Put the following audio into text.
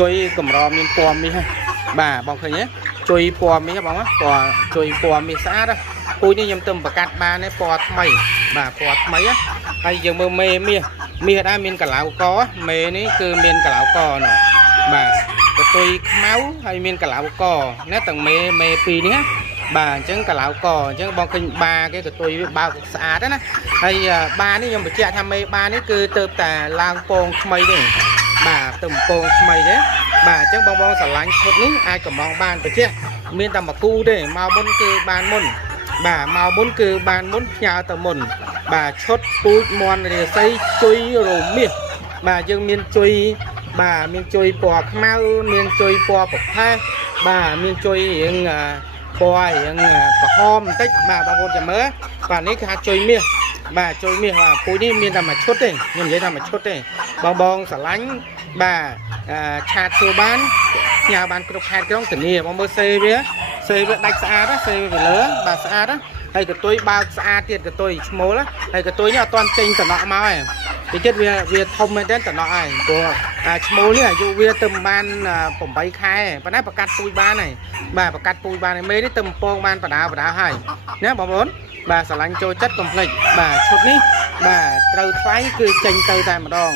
ជួយកម្រមានពណ៌មាសបាទបងឃើញទេជួយពណ៌មាសបងពណ៌ជួយពណ៌មាសស្អាតពូជនេះខ្ញុំទៅប្រកាសបានទេពណ៌ថ្មីបាទពណ៌ថ្មីហើយយើងមើលមេមាសមាសដែរមានកឡៅកមេនេះគឺមានកឡៅកនោះបាទកតុយខ្មៅហើយមានកឡៅកណាទាំងមេពីរនេះបាទអញ្ចឹងកឡៅកអញ្ចឹងបងឃើញបាគេកតុយវាបើកស្អាតណាហើយបានេះខ្ញុំបញ្ជាក់ថាមេបានេះគឺទៅតែឡើងពងថ្មីទេបាទទៅពងថ្មីទេបាទអញ្ចឹងបងស្រឡាញ់ឈុតនេះអាចកំងបានបញ្ជាក់មានតែមួយគូទេមកមុនគឺបានមុនបាទមកមុនគឺបានមុនផ្ញើទៅមុនបាទឈុតពូជមន់រាសីជួយរមាសបាទយើងមានជួយបាទមានជួយពណ៌ខ្មៅមានជួយពណ៌ប្រផេះបាទមានជួយរៀងពណ៌រៀងក្រហមបន្តិចបាទបងប្អូនចាំមើលបាទនេះគឺថាជួយមាសបាទជួយមាសបាទពូជនេះមានតែមួយឈុតទេខ្ញុំនិយាយថាមួយឈុតទេបងស្រឡាញ់បាទឆាតសួរបានផ្ញើបានគ្រប់ខេត្តក្រុងធានាបងមើលសេវាដាច់ស្អាតសេវាពីលើបាទស្អាតហើយកតុយបើកស្អាតទៀតកតុយឈ្មោលហើយកតុយនេះអត់ទាន់ចេញតំណក់មកទេតិចទៀតវាធំមែនទែនតំណក់ហើយព្រោះឈ្មោលនេះអាយុវាទៅបាន8ខែប៉ុន្តែប្រកាសពូជបានហើយបាទប្រកាសពូជបានហើយមេនេះទៅកំពងបានបដាហើយណាបងប្អូនបាទស្រឡាញ់ចូលចិត្តកុំភ្លេចបាទឈុតនេះបាទត្រូវថ្លៃគឺចេញទៅតែម្ដង